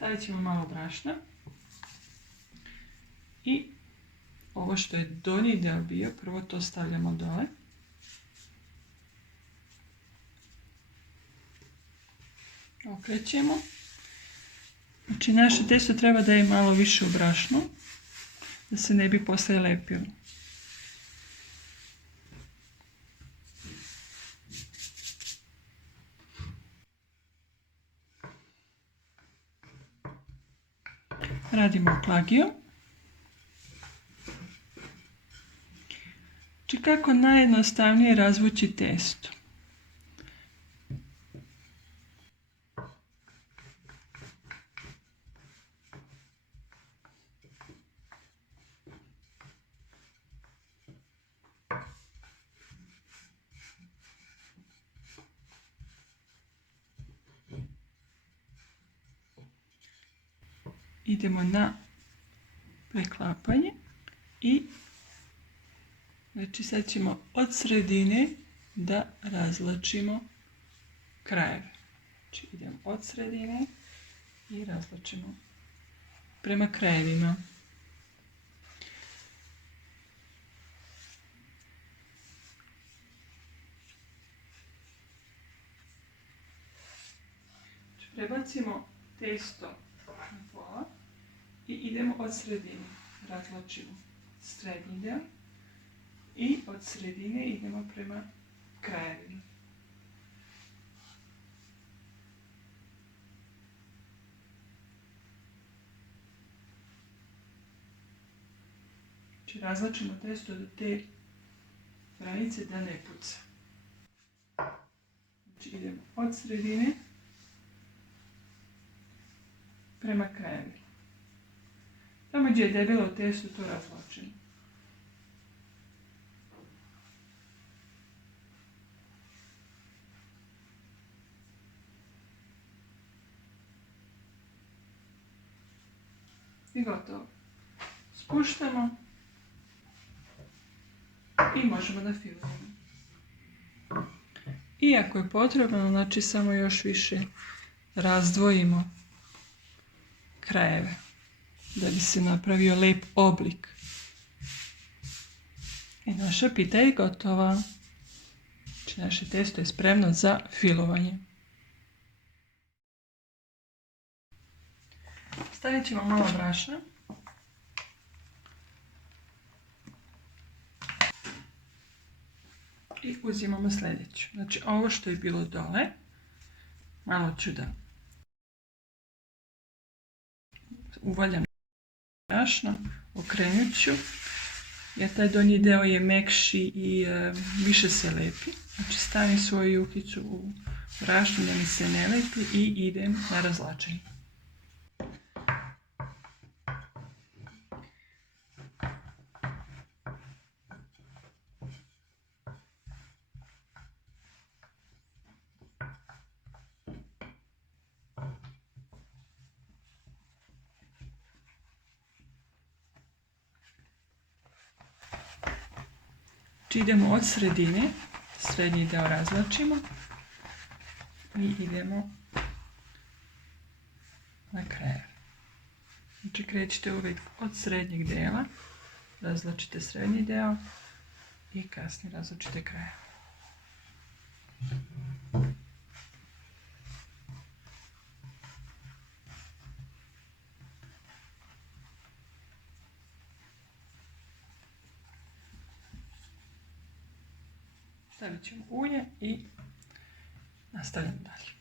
Stavit ćemo malo brašna. I ovo što je donji deo bio, prvo to stavljamo dole. Okrećemo. Znači naše testo treba da je malo više u brašnu, da se ne bi poslije lepilo. Radimo plagiju. Znači kako najjednostavnije razvući testo. Idemo na preklapanje i znači sad ćemo od sredine da razvlačimo krajeve. Znači idemo od sredine i razvlačimo prema krajevima. Znači, prebacimo testo na pola i idemo od sredine. Razvlačimo srednji dio i od sredine idemo prema krajevima. Znači razvlačimo testo do te granice da ne puca. Znači idemo od sredine prema krajevima. Tamo gdje je debelo testo to razvlačimo. I gotovo. Spuštamo i možemo da filujemo. I ako je potrebno, znači samo još više razdvojimo krajeve da bi se napravio lijep oblik. I naša pita je gotova. Znači naše testo je spremno za filovanje. Stavit ćemo malo brašna. I uzimamo sljedeću. Znači ovo što je bilo dole, malo ću da uvaljam brašna, okrenut ću, jer taj donji deo je mekši i više se lepi. Znači stavim svoju juhicu u brašnu da mi se ne lepi i idem na razvlačenje. Idemo od sredine, srednji deo razvlačimo i idemo na kraj. Znači krećete uvijek od srednjeg dela, razvlačite srednji deo i kasnije razvlačite kraj. Stavit ćemo ulje i nastavljamo dalje.